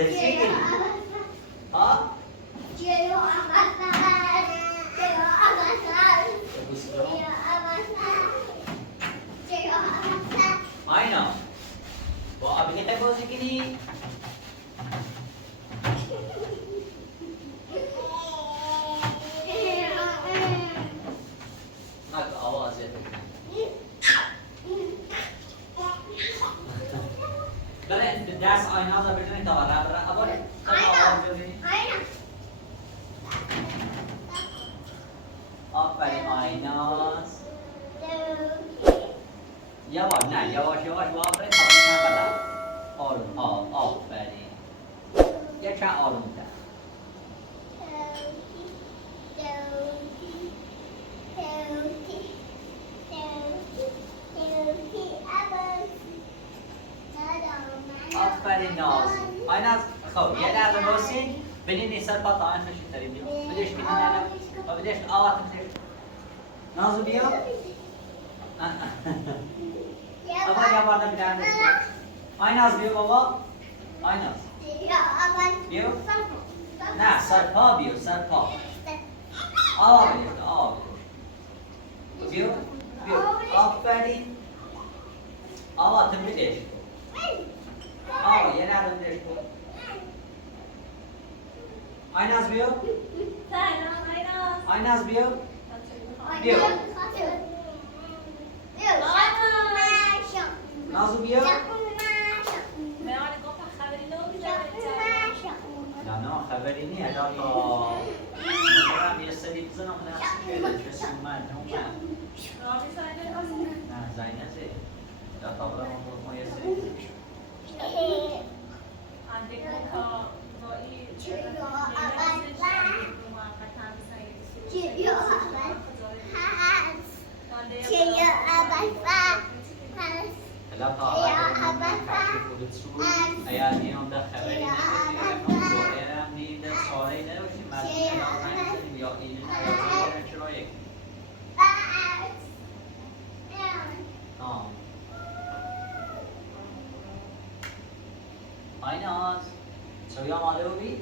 del siglo. ها؟ آینا با آبی که بازی کنی؟ نکه آواز یه بله درس آینا را بجنی تا برای برای اول آفرین آیناس یواش نه یواش وافرین تا بکنم بلا آروم آفرین یک چند آروم تر آفرین ناز آیناس خب یه لحظه باسین بینید سر پا تا آن خشید داریم بیو بدهش کنی نه و بدهش آواتم خشید نازو بیو اما یا باردم بیدن بسید آیناس بیو بابا آیناس بیو نه سر پا بیو سر پا آوا بدهش آوا بدهش بیو آفرین آواتم بدهش آوا یه لحظه بدهش کن آیناس بیو آیناس بیو بیو نازو بیو نه خبری نیه اگر تا مثلا یه سری بزنم نفسی که کسی اومد نه زینه زی یا تا برای ما یه سری لا اگر نیام در خبری نمیدیم در ساله نروشیم مجموعه نازنیم یا اینه نروشیم چرا یک آیناز سوی آماده بودی؟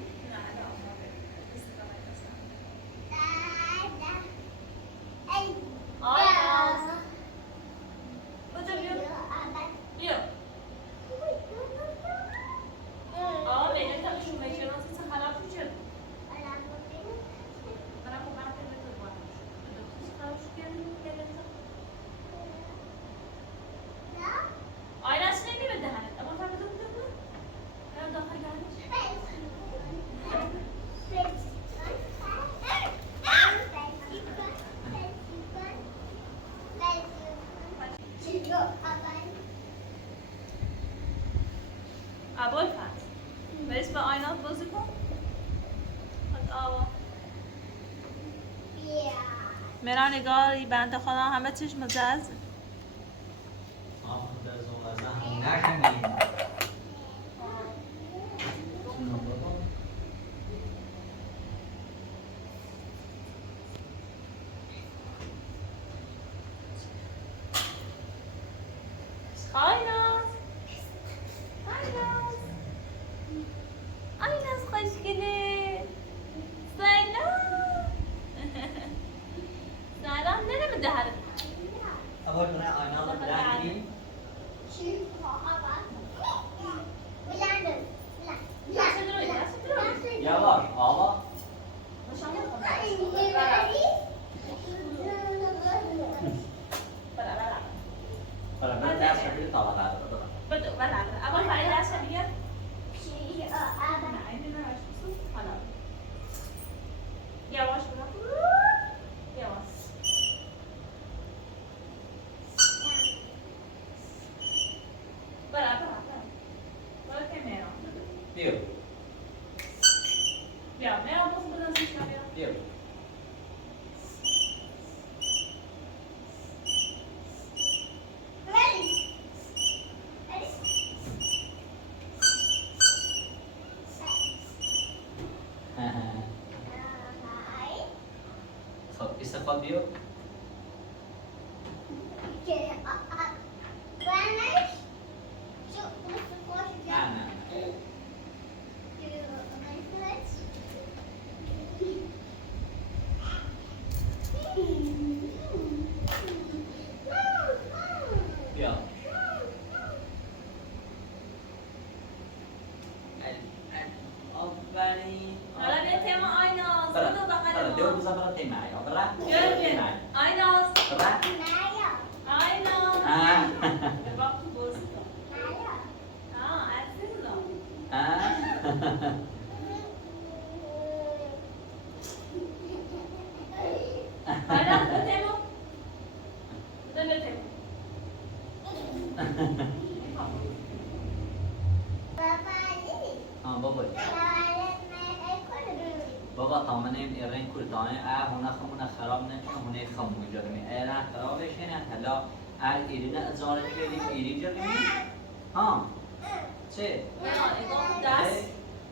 ابوالفضل بریز به آینات بازی کن میرا نگاری بنده خدا همه چیش مجاز استفاد بیو نه بیا آفرین حالا بیا تیم آیناز برا برو برا بغل دیو ما بزن برا تیم عیا برا بیا آیناز برا آیناز آه به باق تو بازی کن عزیزم آیناز بیا تیمو بیا تیمو بابا بابا تامنیم ایران کردانه هونه خمونه خراب نشه هونه خمو جرمی ایران خراب بشه نه حالا ایران ازاره کردیم ایران جرمی ها چه؟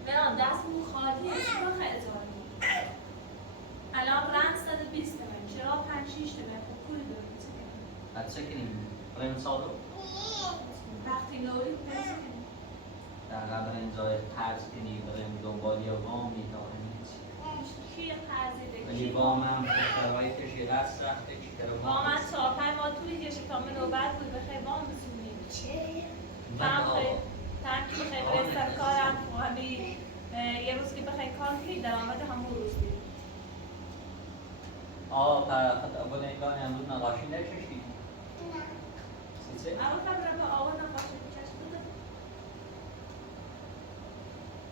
مران دست مو خالیه چرا خیلی ازاره الان رنگ 120 تومن چرا 5-6 تومن خب کولی داریم بچه کنیم بریم صادو وقتی نوری پیسه کنیم در قبل اینجای قرض کنی بریم دنبال یا وام میتاریم کی قرضی ده ولی وام هم شرایطش یه دست رفته چی کرده وام از 4-5 ماه طولی کشه تا من نوبت بود بخیر وام بسونیم تنکی بخیر برای سر کارم همین یه روز که بخیر کار کنی درآمد همون روز بید پر اول ایگان امروز نقاشی نکشید چه؟ اول خبرم به آقا نقاشی بچشم بده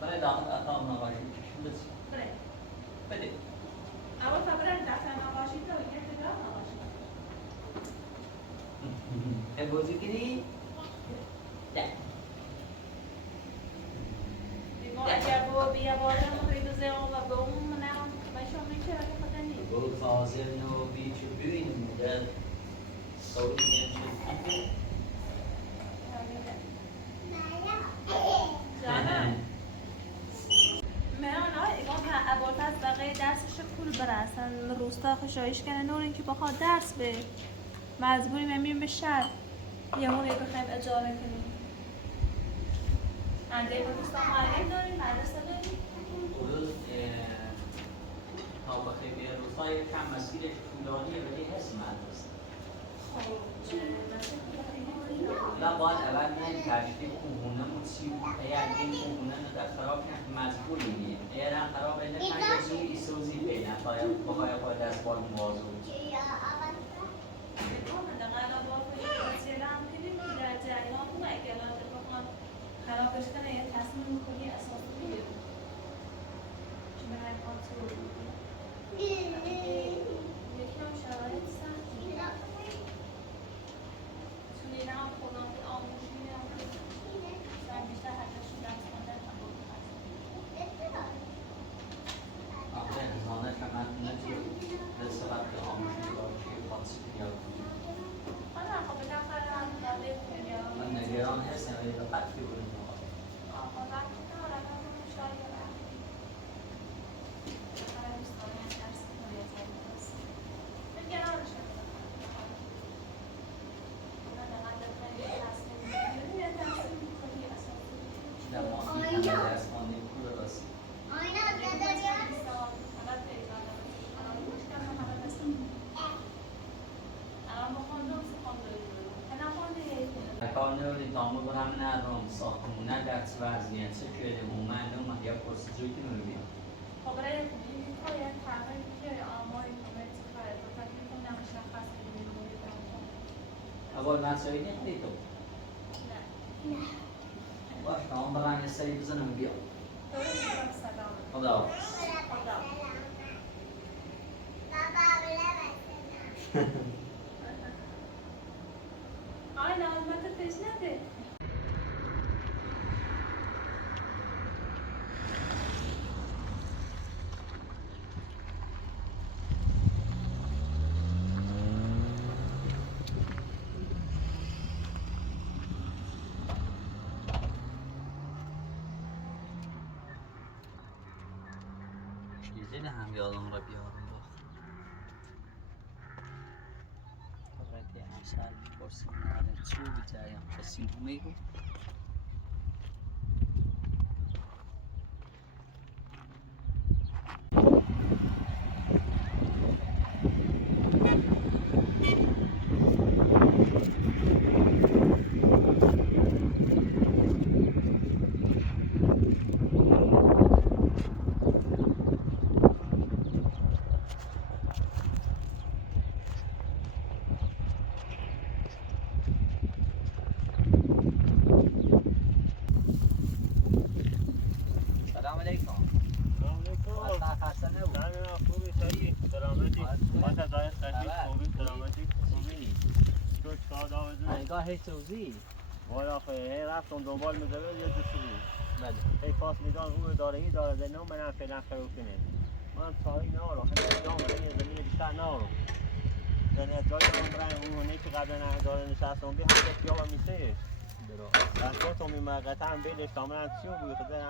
برای داخل اتام نقاشی بکشیم بسی بره بده اول خبرم دفتر نقاشی تو یه تگاه نقاشی بازی کنی؟ نه اگر بیا بارم خیلی زیاد و به اون منم باشم میشه اگه خدا نیست گل فاضل نو بیچ بین مدل صوتی نمیشه جانم مران ایمان عبارت از بقیه درسش پول بره اصلا روستا خشایش کنه نور اینکه بخواد درس به مجبوری میمیم به شهر یه هونه بخوایم اجاره کنیم انده با دوستان معلم داریم مدرسه داریم حدود تا بخیلی روزهای کم مسیرش طولانیه ولی هست مدرسه لا باید اول من تشریف اونه موسی اگر این اونه در خراب کنه مجبوری نیه اگر هم خراب اینه کنه زوی ایسوزی بینه بخواه خواهد دست بال موازو خرابش کنه یه تصمیم میکنی اساس میگیری چون به هر حال تو یکی هم شرایط سخت چون این هم خودم که آموزشی میرم سر بیشتر حقشون درس خوندن هم بود آخه هزانه که من نتیه رسالت که آموزشی باشه خاصی بیاد آره خب به دفعه هم داده کنیم من نگران هستم ولی به قطعی بودیم کار نوری تامو برام نرم ساختمونه درس وزنیت چه شده مومن نوم یا پرسیجوی که نوری خب برای کاری تغییر میشه آماری کامل چیکاره تو تکلیف اون مشخص می‌کنی اول من سوی نمیدی تو نه باش تمام برام یه سری بزنم بیا سلام خدا خدا آی نازمت پیش نده چیزی هم یادم را بیارم باخت خبرتی همسر میپرسیم نهاره چی به جریان کسی رو میگو راه توزیع والا خیلی رفتم دنبال می‌داره یه جسوری بله هی پاس میدان اون داره زنم منم فعلا خراب کنه من تاری نارو همین جام زمین بیشتر نارو یعنی جای عمرم اون که قبلا داره نشستم به هم خیابان میشه درست از تو می مقطعم بیلش تامرم چیو بود خدا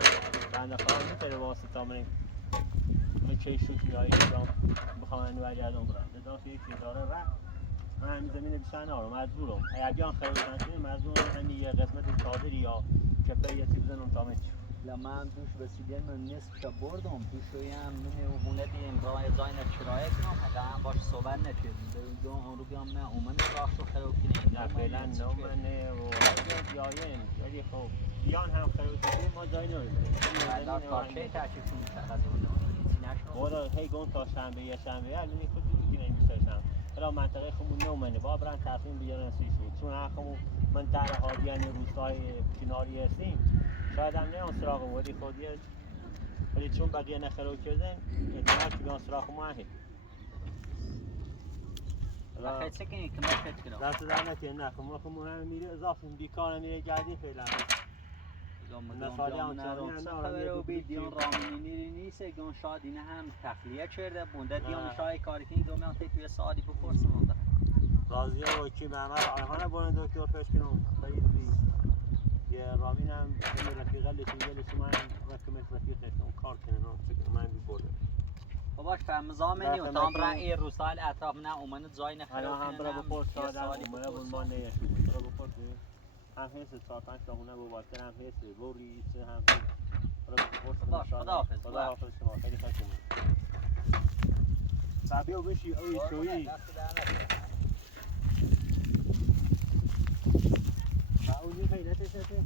بنده خواهم میتره واسطه من چه شوت میایی دام بخوام انواری از اون برم دادم که یکی داره رفت من همین زمین بیشتر نارو مجبورم اگر بیان خیلی کنم مجبورم همین یه قسمت چادری یا کپه یه چیز بزنم تا مچ لما دوش رسیدن من نصف شب بردم دوشویم من و هونه دیم راه زاین چرایه کنم حتی هم باش صحبت نکردیم در اون رو بیام من اومن راه رو خراب کنیم نه فعلا نومنه و هر بیاین ولی خب بیان هم خراب کنیم ما جای ناریم در تاشه تحکیف کنیم چقدر والا هی گون تا شنبه یه شنبه هر می‌بینی خود دیگه نمی‌سازم حالا منطقه خودمون نومنه با برن تصمیم بگیرن سی شد چون همون منطقه هادیان روستای کناری هستیم شاید هم نه سراغ ولی خودی ولی چون بقیه نخراب کردن احتمال که بیان سراغ ما هست خیلی سکنی که ما خیلی کنم دست در نکنه نه خب ما هم میره اضافه بیکار میره جدی فعلا مثالی هم خبره و بید دیان رامینی نیست گون شاید اینه هم تخلیه کرده بونده دیان شای کاری کنی دومی هم توی ساعتی بپرسم آقا راضی و کی محمد آیهانه بونه دکتر پیش کنم فرید بی یه رامین هم این رفیقه لسیگه من رکمش رفیقش اون کار کنه من بیبرده باش فهمزامنی و تام را این روسال اطراف نه اومن جای نخراب هم برای بپرس دادم اومنه بود ما نیشو برای بپرس هم هست 4 5 تا هونه بواتر هم هست بوری هم برای بپرس باش خداحافظ خداحافظ شما خیلی خوشم صبیو بشی اوی شویی با اونی خیلتش هسته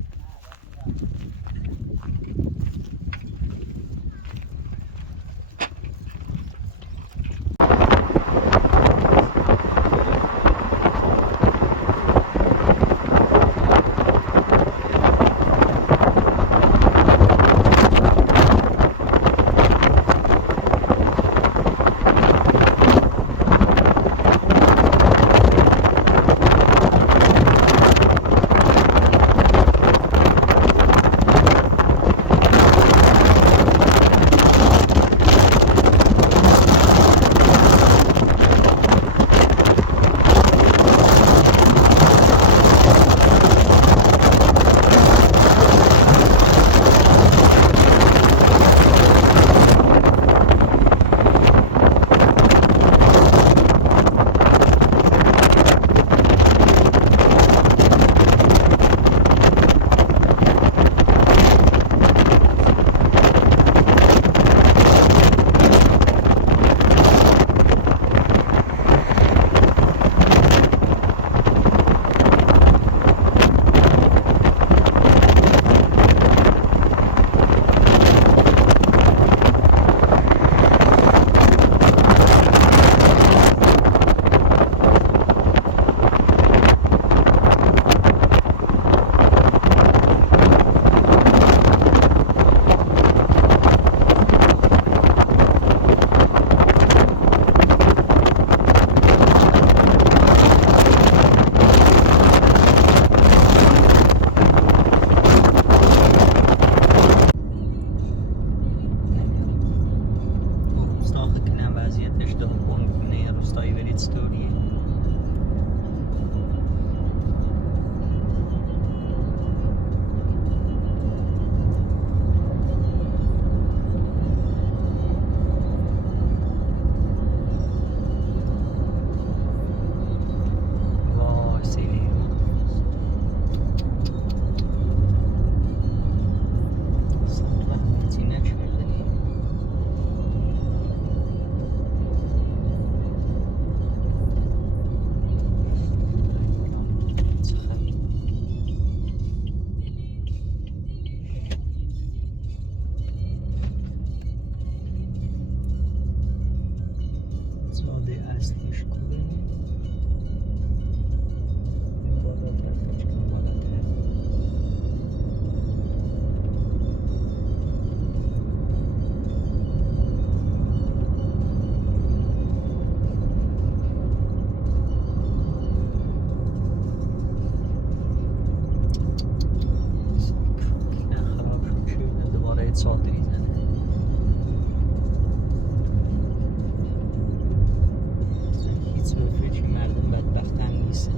نیست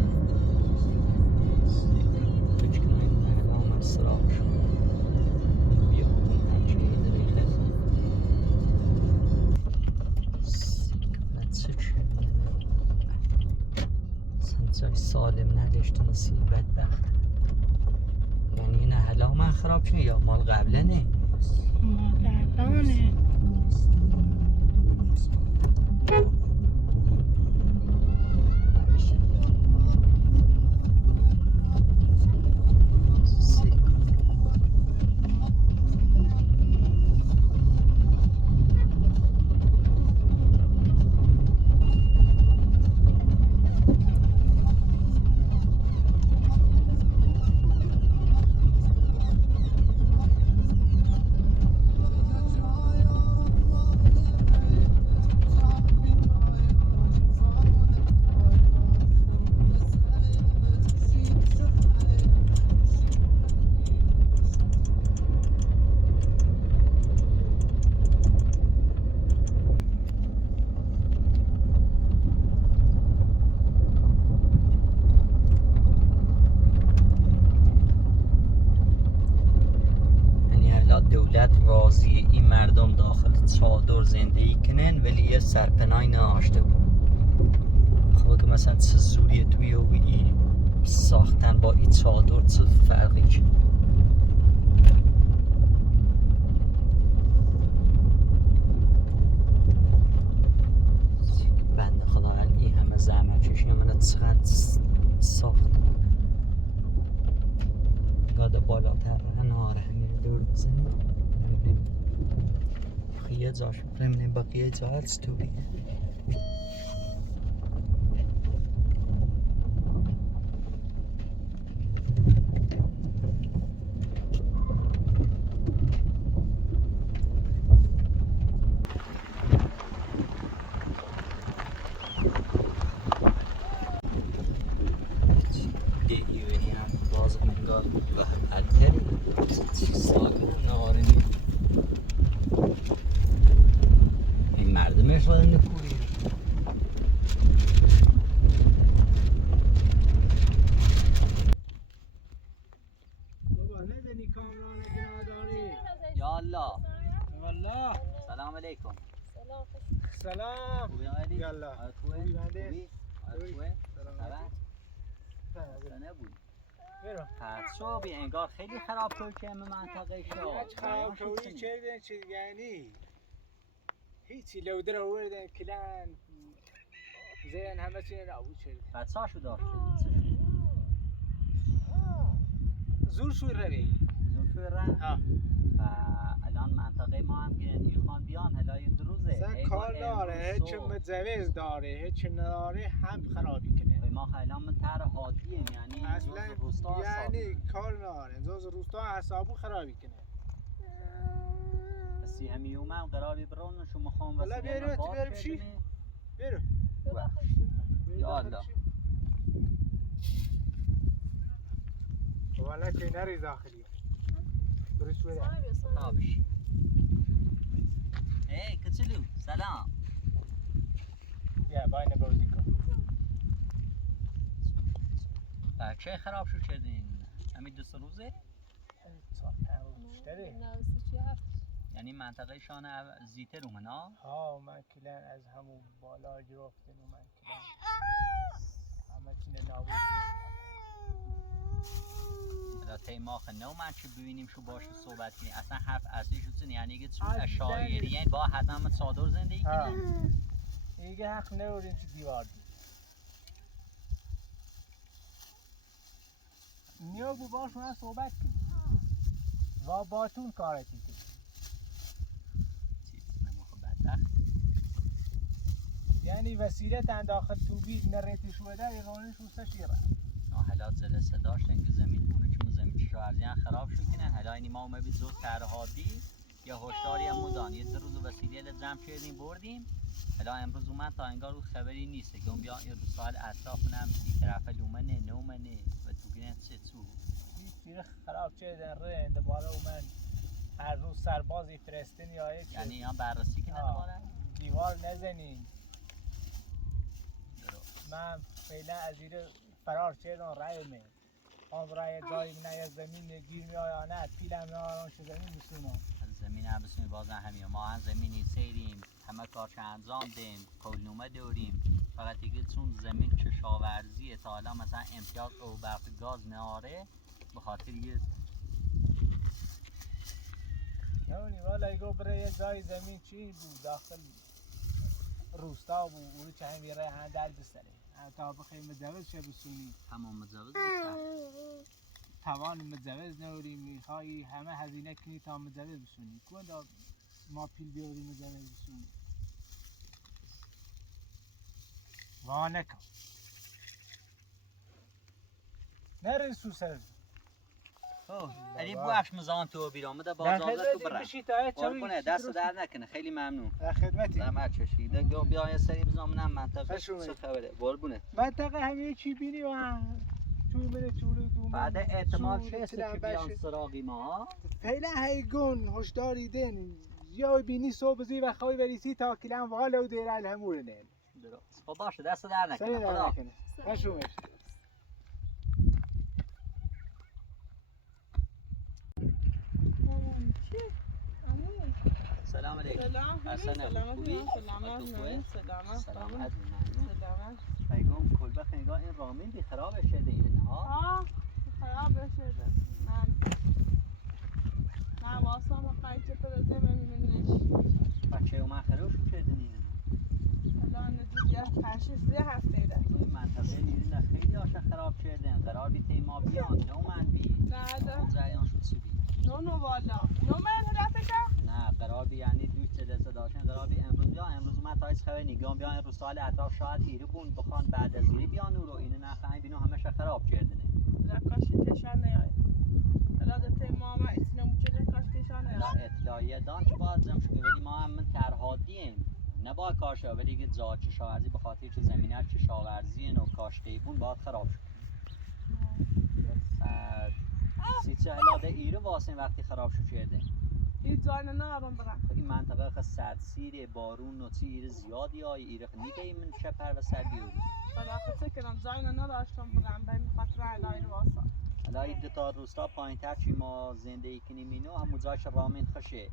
فکر کنم اعلام از سراغ شد بیا اون هرچی دریخه بچه چه سنجای سالم نداشت نصیب بدبخت یعنی این احلا من خراب شد یا مال قبله نه مادرانه دولت راضی این مردم داخل چادر زندگی کنن ولی یه سرپناهی ناشته بود خب که مثلا چه زوریه توی و ای ساختن با این چادر چه فرقی که بنده خدا این همه زحمت کشی من چقدر ساخت گاده بالاتر ناره همین دور بزنیم ببینیم خیلی جاش ببینیم بقیه جا هست تو بیه سلام علیکم سلام یالا خوبی بنده خوبه نبود برو پس شو بی انگار خیلی خراب شد که منطقه شو خراب شدی چه یعنی هیچی لودر آوردن کلان زین همه چی نابود شد بچه هاشو داشت زور شوی روی ها الان منطقه ما هم گرندی خان بیان هلای دروزه سن کار داره هیچ متزویز داره هیچ نداره هم خرابی کنه ما الان من تر حادیه یعنی اصلا یعنی کار نداره زوز روستا حسابو خرابی کنه بسی همی اومم قراری برون شما خواهم والا بیارو چی؟ بیارو یا الله والا که نریز داخلی درست بده تابش ای کچلو سلام بیا باینه بازی کن چه خراب شد کردین؟ همین دو سه روزه؟ چهار پنج روز بیشتره یعنی منطقه شان زیتر اومنا؟ ها من کلن از همون بالا گرفتن و من کلن همه چینه نابود را تیماخ نو من چه ببینیم شو باشه صحبت کنیم اصلا حرف اصلی شدن یعنی که تو اشایریین با حتما صادر زندگی کنیم دیگه حق نورین تو دیوار دید نیا بو باش من صحبت کنیم و باتون کارتی کنیم چیز نموخ بدبخت یعنی وسیله تن داخل تو بید نریتی شوده ایرانش روسته شیره حالات جلسه داشتن که زمین اونو که زمین کشاورزیان خراب شد کنن حالا اینی ما اومد زود ترهادی یا هشداری هم مودان یه روز وسیله جمع کردیم بردیم حالا امروز اومد تا انگار او خبری نیست که اون بیا رو ساحل اطرافونم این طرف لومنه نومنه و دوگینه چه تو سیر خراب چه در دوباره اومد هر روز سربازی فرستین یا یک یعنی هم بررسی کنه دوباره دیوار نزنین من فعلا از این فرار کردن رای می آن رای جایی نه زمین گیر می آیا پیلم میارن چه زمین بسونم زمین هم بسونی بازن همین ما هم زمینی سیریم همه کارش انجام دیم قولنامه داریم فقط دیگه چون زمین کشاورزیه تا حالا مثلا امتیاز او برق گاز ناره به خاطر یه نونی والا ایگو برای جای زمین چی بود داخل روستا بود اونو چه هم بیره هندل بسره تا بخیر مجوز شه بسونی همون مجوز توان مجوز نوری میخوایی همه هزینه کنی تا مجوز بسونی کون دا ما پیل بیاری مجوز بسونی وانکم نرین سو سر علی بوخش مزان تو بیرام ده بازار تو برم قربونه دست در نکنه خیلی ممنون در خدمتی زحمت کشیده بیا یه سری بزامنم منطقه چه خبره قربونه منطقه همه چی بینی و چون من چوری دوم بعد احتمال چه که بیان سراغی ما فعلا هیگون هشداری دین یا بینی صبح زی و خوای بریسی تا کلام والا و دیره الهمور نه درست خب باشه دست در نکنه خدا خوشومش سلام علیکم سلام خوبی؟ سلامت سلامت پیگم کلبه خنگاه این رامین بی خراب شده این ها خراب شده من واسه قایچه پرزه ببینیش بچه اومد خراب شده این الان دیگه 5-6 هفته ده تو این منطقه نیرین خیلی آشه خراب شده قرار بی تیما بیان نو من بی نه ده جریان شد چی بی نو والا نو من هدفه نه قرار بی یعنی دوست دست داشتن قرار بی امروز بیا امروز اومد تا هیچ خبر نگام بیا امروز سال اطراف شاید ایری بون بخوان بعد از ایری بیان رو اینو نخواهی بینو همه خراب کردنه لکاشی تشان نیاید الان ده ما ما اتنم چه لکاش تشان لا نیاید اطلاعیه دان چه باید زم شده ولی ما هم ترهادیم نباید کاش ولی که زاد کشاورزی به خاطر که زمینه کشاورزی و کاشته بون باید خراب شد سیچه هلاده ایرو واسه وقتی خراب شد کرده این جای نارم برم این منطقه خیلی سردسیر بارون و چی ایره زیادی های ایره نیگه من شپر و سر بیوری ولی خود کنم جای نداشتم برم به این خاطر علای واسه حالا این دوتا روستا پایین تر چی ما زندگی کنیم اینو همون جاش رامین خوشه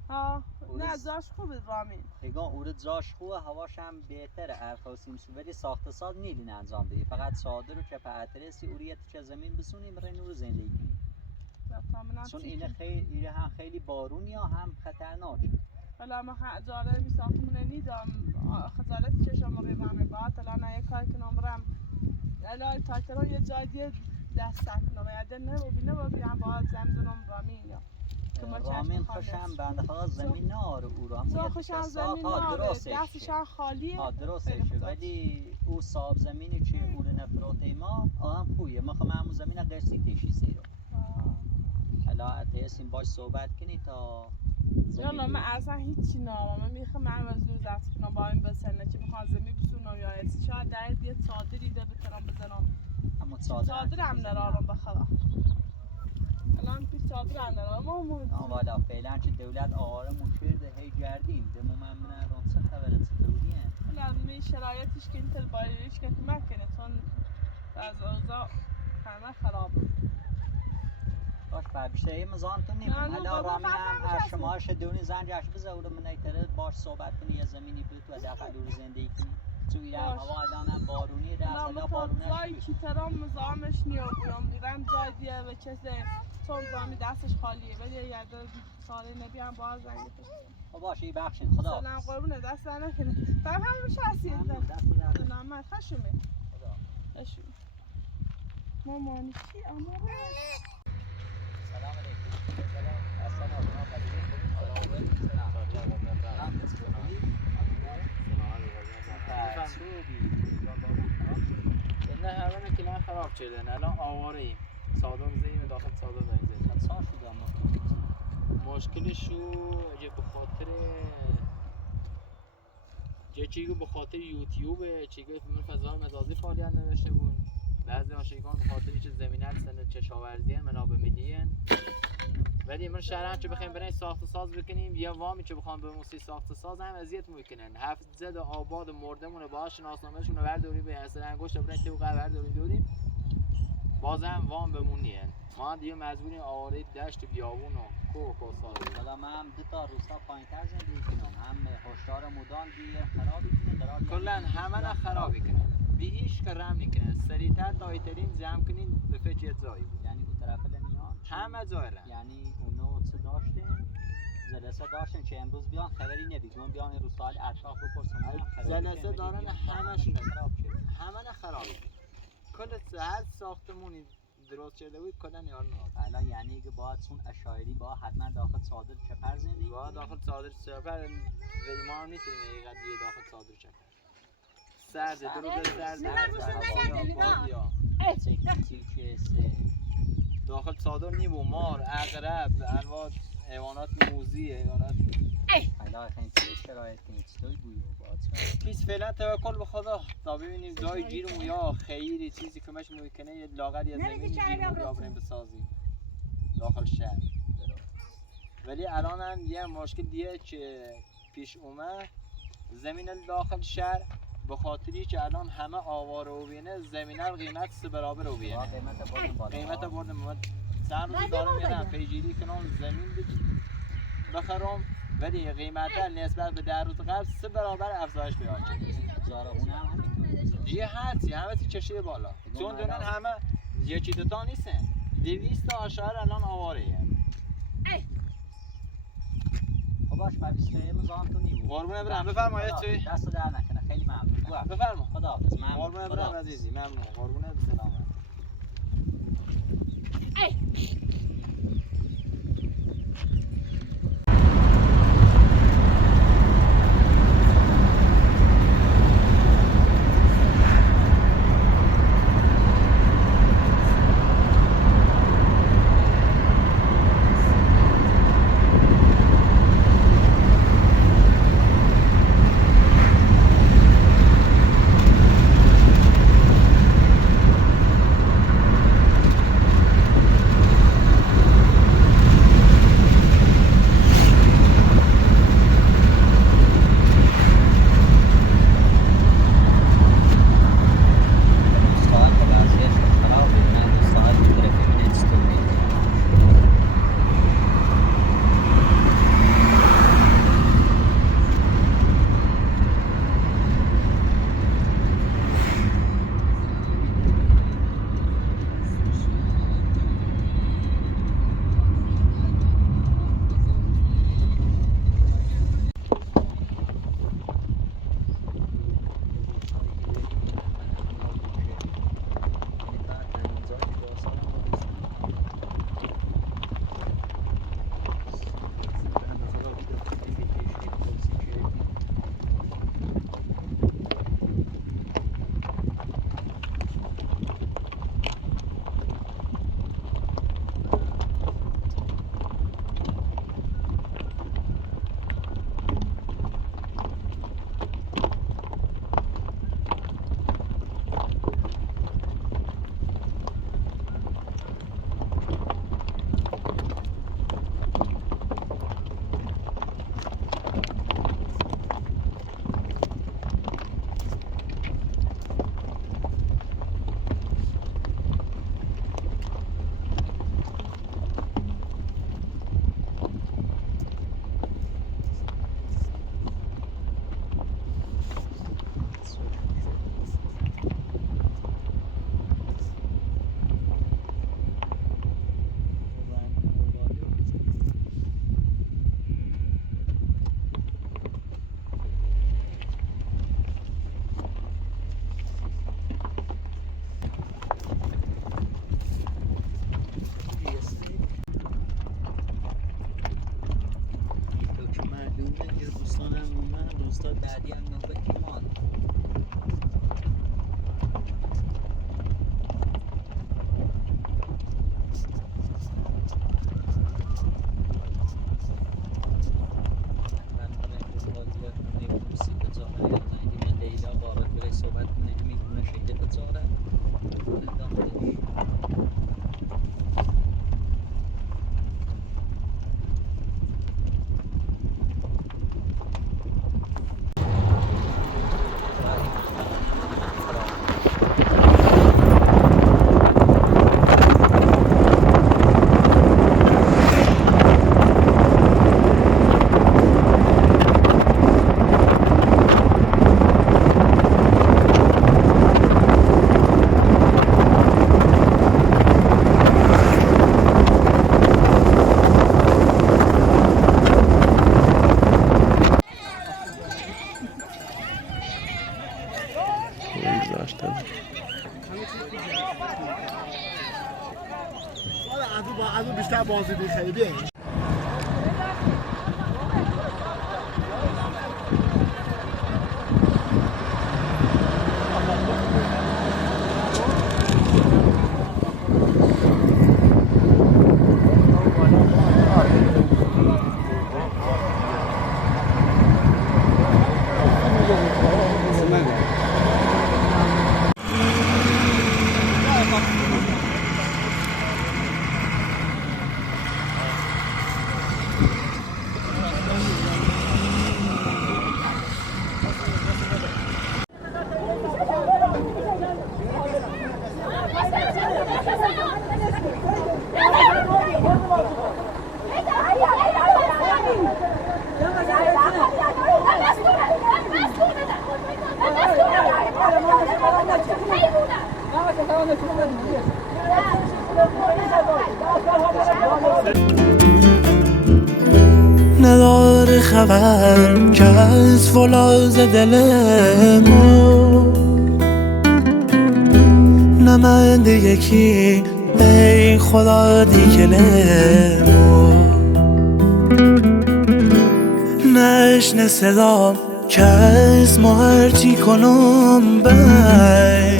نه جاش خوبه رامین خیلی اون جاش خوبه هواش هم بهتره ارخواسیم سو ولی ساخت ساز نیلین انجام بدی فقط صادر و چپ اترسی اوریت چه زمین بسونیم برای نور زندگی کنیم چون اینه خیلی هم خیلی بارونی یا هم خطرناکه حالا ما اجاره می ساختمونه نیدم خجالت چشم روی رامه بعد الان نه یک کار کنم برم الان تاکران یه جای دیگه دست کنم یاده نه و بیام باید زمزنم رامین یا رامین خوشم بنده خدا زمین ناره او رو هم خوشم زمین ناره دستش هم خالیه درستشه ولی او صاحب زمینی که او رو نفروته ما آهم خویه ما خواهم همون زمین قرصی تیشی سیرو حالا اتیسیم باش صحبت کنی تا نه من اصلا هیچی نامم من میخوام من از روز از کنم با این بسنه که بخوام زمین بسونم یا شاید در یه صادری ده بکنم بزنم اما صادر هم نرارم بخدا الان پیش صادر هم نرارم آه والا فعلا که دولت آواره مشرده هی گردیم دمو من رون چه خبره چطوریه حالا می شرایطش که این تل بایریش که کمک کنه چون از اوضاع همه خراب باش بیشتر یه مزان تو نیم حالا رامین هم شماش دونی زنجش بزه او رو من ایتره باش صحبت کنی یه زمینی بود و داخل او رو زندگی کنی تو ایران هوا الان هم بارونی ده از الا بارونه جای کی ترام مزامش نیو بیام میرم جای دیگه و چیزه چون رامی دستش خالیه ولی یه ساله نبیام باز زنگ خب باشه ای بخشین خدا سلام قربونه دست نکنه فهم همش هستید سلام خشمه خدا خشم مامانی چی اما سلام علیکم سلام السلام علیکم نه همه کلان خراب شدن الان آواره ایم صادق زیم داخل صادق داریم چه شده مشکلشو اگه به خاطر چیگو به خاطر یوتیوب چیگو من فضای مجازی فعالیت نداشته بود بعضی آشیگان به خاطر چه زمینه سن چشاورزی ان منابع ملی ان ولی من شهران چه بخوایم برای ساخت ساز بکنیم یا وامی چه بخوام به موسی ساخت ساز هم اذیت میکنن هفت زد آباد مردمون باهاش شناسنامه‌شون رو برداریم به اثر انگشت برای تو قبر دوریم بازم وام بمونیه ما دیگه مجبوریم آواره دشت بیابون و کوه و کوسار حالا من هم 2 تا روستا پایین‌تر زندگی کنم هم هشدار مدام دیگه خرابی کنه قرار کلا همه نه خرابی کنه به هیچ که رم نکنه سریعتر تایترین جمع کنین به فکر یه جایی بود یعنی اون طرف لنیان همه جای رم یعنی اونو چه داشتیم جلسه داشتیم که امروز بیان خبری نبیگون بیان این روستای اطراف بپرسم جلسه دارن همشون همه نه خرابی کل هر ساختمونی درست شده بود کلا یار نهاد الان یعنی که باید چون اشایری با حتما داخل صادر چپر زندگی با داخل صادر چپر و ما هم میتونیم یه قضیه داخل صادر چپر سرده داخل صادر نیمو مار عقرب انواع حیوانات موذی حیوانات حالا خیلی چه شرایطی چطوری بویو باید پیش فعلا توکل به خدا تا ببینیم جای گیرمون یا خیری چیزی کمش میکنه یه لاغر یا زمینی گیرمون یا بریم بسازیم داخل شهر ولی الان هم یه مشکل دیگه که پیش اومد زمین داخل شهر به خاطری که الان همه آواره و بینه زمینه رو قیمت 3 برابر رو بینه قیمت بردم من چند روز دارم میرم پیگیری کنم زمین بخرم ولی قیمت نسبت به 10 روز قبل 3 برابر افزایش پیدا کرد اون هم همینطور دیگه هرچی همه چه بالا چون دونن همه یکی دوتا نیستن 200 تا آشار الان آواره خب باش بعدش امروز هم تو نیمو قربونه برم بفرمایید چی دست در نکنه خیلی ممنون بفرما خداحافظ قربونه برم عزیزی ممنون قربونه بسلامت بعدی هم نوبت ما گذاشته بود. از بیشتر بازی خیلی بیاین. نداره خبر که از فولاذ دل ما نمند یکی ای خدا دیگلمو نشنه صدام که از ما هرچی کنم بای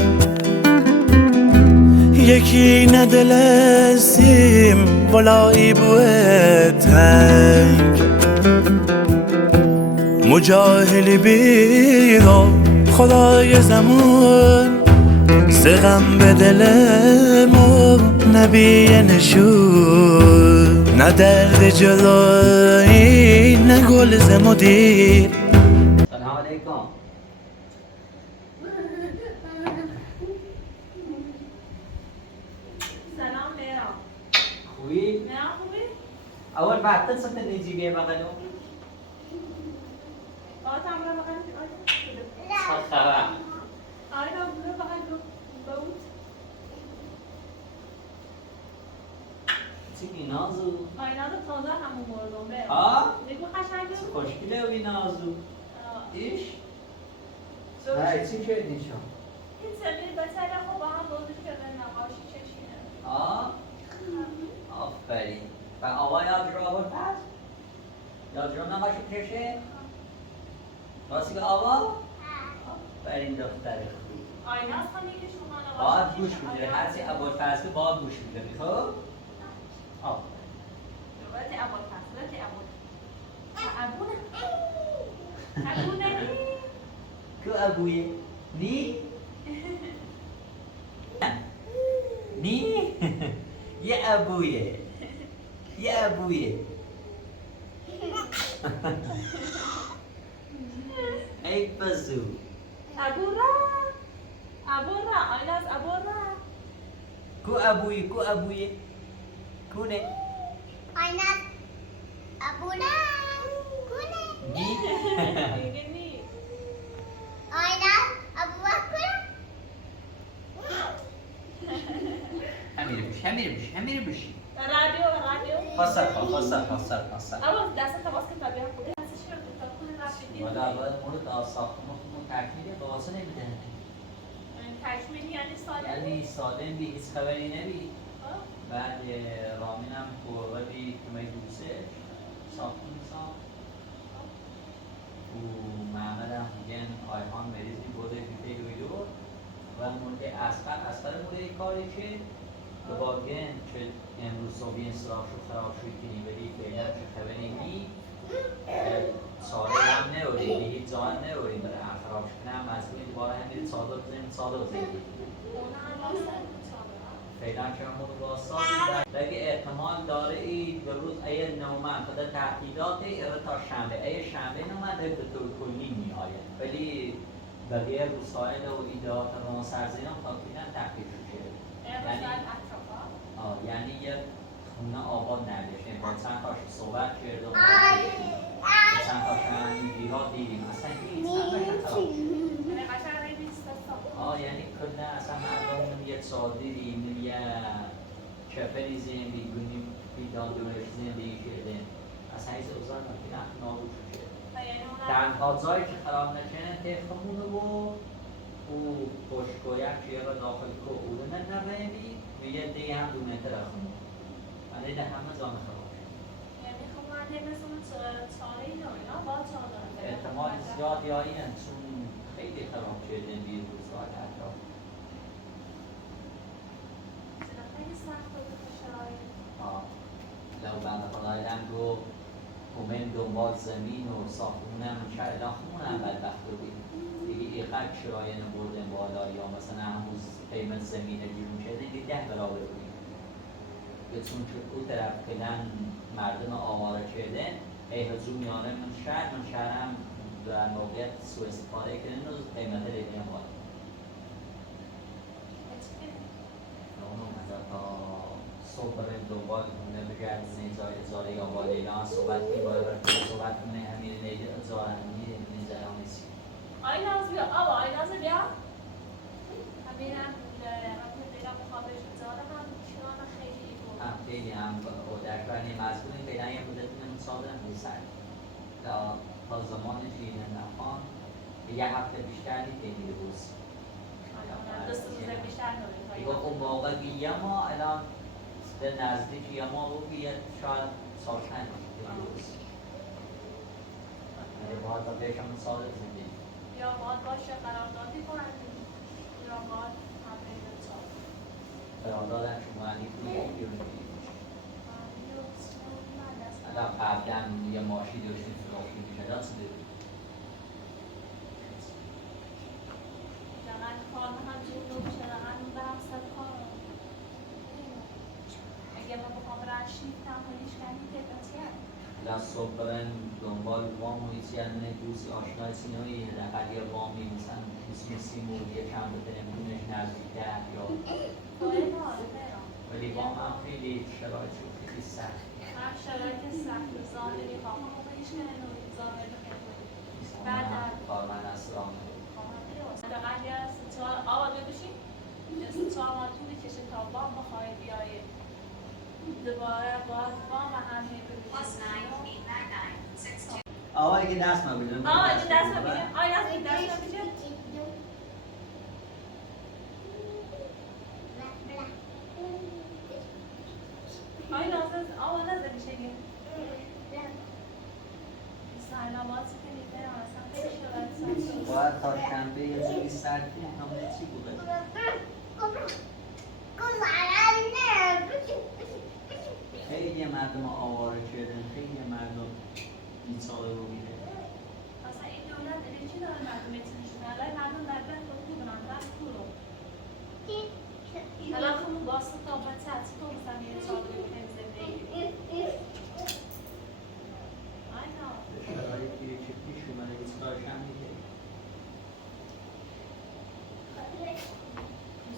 یکی ندل سیم ولایی بوه تنگ مجاهلی بیرا خدای زمان سغم به دلمو نبی نشون نه درد جدایی نه گل زمدیر. سلام علیکم. سلام میرا. خوبی؟ میرا خوبی؟ اول بعد سمت نجیبیه بغلو. آتام را بغل. چه خبر؟ آینا برو بغل بود. چی بینازو؟ آینا رو تازه همون مردم به. ها؟ بگو قشنگ. خوشگله و بینازو. ایش؟ های چی کردی شما؟ این سری بسر خوب با هم بازی کردن نقاشی چشیدن. آفرین. و آقا یاد رو آورد پس؟ یاد رو نقاشی کشه؟ راستی که آقا؟ آفرین دختر خوبی. آینا از خانه که شما نقاشی باید گوش میده. هرچی ابوالفضل باید گوش میده. خب؟ آفرین. دلوقتي ابوالفضل دلوقتي ابونا ابونا کو ابویه؟ نی؟ نی؟ یه ابویه. یه ابویه. ای بزو. ابورا آینا از ابورا کو ابویه؟ کو ابویه؟ کونه؟ آینا ابونا کونه نی؟ دیگه نی آینا ابونا کونه همیر بشی رادیو فصل اول دست تماس که طبیعت بوده دستش رو تا کنه رفتی ولی اول مورد ساختمون تکمیل بازه نمیده تکمیلی یعنی ساله یعنی سالم بی هیچ خبری نبی بعد رامینم ولی کمی دوسته ساختمون ساخت و محمد هم میگن آیهان مریضی بوده بیده ویدور و مورد اسفر مورد کاری که به باگن که امروز صبحی انصراف شد خراب شد کنی ولی فعلا چه خبری نی ساله هم نوری به هیچ جان نوری برای خراب شدن هم مجبوری دوباره هم میرید ساده بزنید فعلا که همون واسطه دیگه احتمال داره ای به روز ای نومن خدا تحقیقات ایره تا شنبه ای شنبه نومن به طور کلی می آید ولی بقیه روسایل و ایدهات رون سرزین هم تا کنن تحقیق شده یعنی یه خونه آباد نگشه با چند تاش صحبت کرد و چند تاش هم ها دیدیم اصلا هیچ یعنی کل اصلا مردم یه صادریم یه چپری زندگی کنیم بیدان دورش زندگی کردیم اصلا هیچ اوزار نکنیم نابود شده تنها جایی که خراب نکنه تخمونه و پشتگویک که یه داخل که اونه نبینی و یه دیگه هم دونه ترخون ولی ده همه زامه خراب شد یعنی خب من مثل چاره این و اینا با چاره احتمال زیاد یا این چون خیلی خراب شده ویروس ها حتی خیلی سخت بود شرایط لو بند خدای دم گفت اومن دنبال زمین و ساختمونم شهر الان خمونم بدبخت رو بید دیگه ایقک شرایه نبردن بالا یا مثلا همون قیمت زمین بیرون شده دیگه 10 برابر بید که چون که او طرف کلن مردم آواره شده ای هجوم میانه من شهرم در موقعیت سوء استفاده کردن و قیمت دیگه هم بالا اونو مثلا تا صبح بریم دنبال کنه بگرد زنیزای ازاره یا والیلان صحبت کنی باید برای صحبت کنه همین نیده ازاره همین نیزه هم نیسی آی ناز بیا آبا آی ناز بیا همین هم دیگه مخابرش ازاره هم چنان خیلی بود هم خیلی هم در برنی مزبونی فعلا یه مدت نمیصادر هم نیستن تا زمان جینه نخوان یه هفته بیشتر نیست خیلی روز دست روزه بیشتر دیگه اون موقع گیه ما الان به نزدیک یا ما رو بیاد شاید سال 5 روز باید با بهشم صادق زندگی یا باید باشه قراردادی کنن یا باید همه چار قراردادم شما علی پولی بیرون الان قبلا یه ماشی داشتیم فراخی میشه دست ببین دقیقا کار همچین رو بشه دقیقا برم سر کار اگه ما بخوام رشید تمالیش کنی که بسیار الان صبح برن دنبال وام و ایچی همونه دوستی آشنای سینایی دقیقا یه وامی مثلا اسم سیمور یه چند تلمونش نزدیکتر یا ولی وام هم خیلی شرایط شد خیلی سخت هم شرایط سخت زامنی خواهم رو بهش کنن و زامنی بعد کارمن اسرام دقیقا یه سچوال آباد ببشین یه سچوال ما طولی کشه تا وام بخواهی بیایی دوباره باید وام همه ببشین آقا اگه دست ما بیدیم آقا اگه دست ما بیدیم آقا اگه دست ما بیدیم آقا نازد آقا نازد میشه گیم سایلاباتی که میده اصلا خیلی شرایط باید تا شنبه یه جوری سرد کنیم همون چی بوده خیلی مردم آواره کردن خیلی مردم این ساله رو میده اصلا این دولت چی داره مردم اتنشون الان مردم بدبخت رو بودن رفت تو رو الان خمون باسته تا بچه تو مثلا یه چاقی رو کنزه بگیری آینا شرایطی که پیش اومده که چکارش هم میده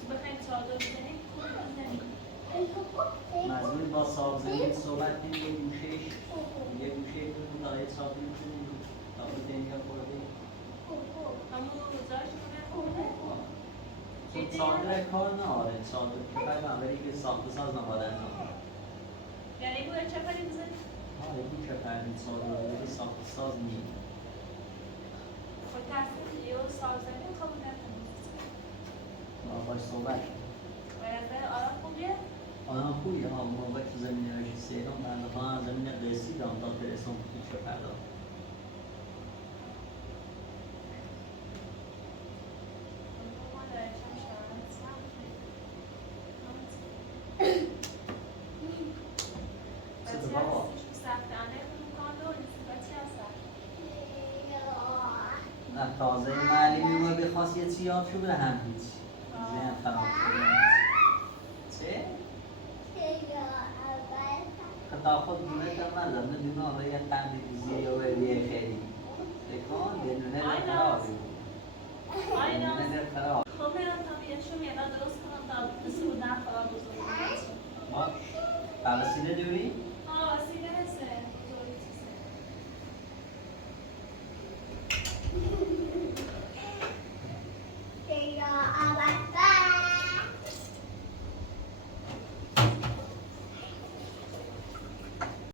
بخوایم چادر بزنیم خوب بزنیم مزمون با صاحب زمین صحبت کنیم یه گوشه کنیم داره صاحبی کنیم تا به دنیا خورده همون روزاش رو نخورده چون صادر کار نهاره صادر که باید اولی که ساخت ساز نبادن نهاره یعنی بوده چه پری بزنیم؟ آره بود که فرمید صادر رو ساخت ساز نیم خود تحصیل یه سازنی رو قبول نکنیم ما باش صحبت باید به آرام خوبیه؟ آنها خوبی ها موقع تو زمین رشی سیران بنده ها زمین قیسی دام تا برسون کتیش رو پرداخت تازه معلمی ما بخواست یه چی یاد شو بره هم هیچ ذهن خراب شده چه؟ خطا خود دونه کم نزد ندونه آقا یه قند دیزی یا یه خیلی بکن دونه خرابی بود دونه خراب خب میرم تا بیشم یه درست کنم تا بسیار نه خراب بزرگ ما فلسطینه دوری؟